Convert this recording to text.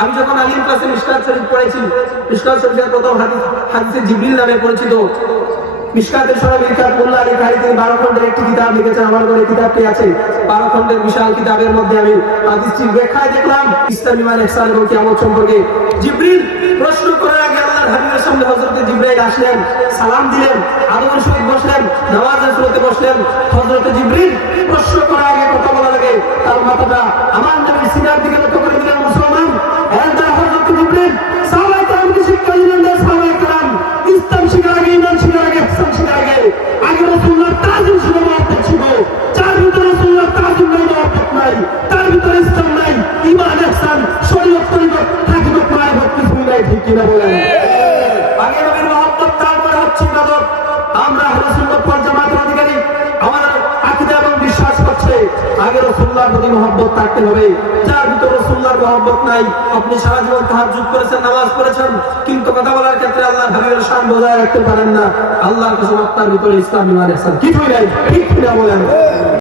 আমি যখন আলিম ক্লাসে মিশকাত শরীফ পড়েছি, মিশকাত শরীফের প্রথম হাদিসে জিবরিল নামে পরিচিত মিশকাতের সনদ ইরশাদ মোল্লা আলী কারি তিনি 12 খণ্ডের একটি কিতাব লিখেছেন। আমার ঘরে কিতাবটি আছে। 12 খণ্ডের বিশাল কিতাবের মধ্যে আমি হাদিসটির ব্যাখ্যায় দেখলাম ইসলাম ইমান ইহসান এবং কিয়ামত সম্পর্কে। জিবরিল প্রশ্ন করার আগে আল্লাহর হাবিবের সামনে হযরত জিবরাইল আসলেন, সালাম দিলেন, আদবের সহিত বসলেন, নামাজের সুরতে বসলেন। হযরত জিবরিল প্রশ্ন করার আগে কথা বলার আগে তার মাথাটা আমার নবীর সিনার দিকে লক্ষ্য করে দিলেন। মুসলমান এরপর হযরত জিবরিল সাহাবায়ে কেরামকে শিক্ষা দিলেন। সাহাবায়ে কেরাম ইসলাম শিখার আগে, ঈমান শিখার আগে, ইহসান শিখার আগে রাসূলুল্লাহর তাজিম ছিল, মহব্বত ছিল। যার ভিতরে রাসূলুল্লাহর তাজিম নাই, মহব্বত নাই, তার ভিতরে ইসলাম নাই, ঈমান ইহসান শরীয়ত তরিকত হাকিকত মারিফত কিছুই নাই। ঠিক কিনা বলেন? আগে নবীর মহব্বত, তারপরে হচ্ছে ইবাদত। আমরা আহলে সুন্নাত ওয়াল জামাতের অধিকারী, আমাদের আকীদা এবং বিশ্বাস করছে আগে রাসূলুল্লাহর প্রতি মহব্বত থাকতে হবে। যার ভিতরে রাসূলুল্লাহর মহব্বত নাই, আপনি সারা জীবন তাহাজ্জুদ করেছেন, নামাজ পড়েছেন, কিন্তু কথা বলার ক্ষেত্রে আল্লাহর হাবিবের শান বজায় রাখতে পারেন না। আল্লাহর কসম আপনার ভিতরে ইসলাম ইমান ইহসান কিছুই নাই। ঠিক কিনা বলেন?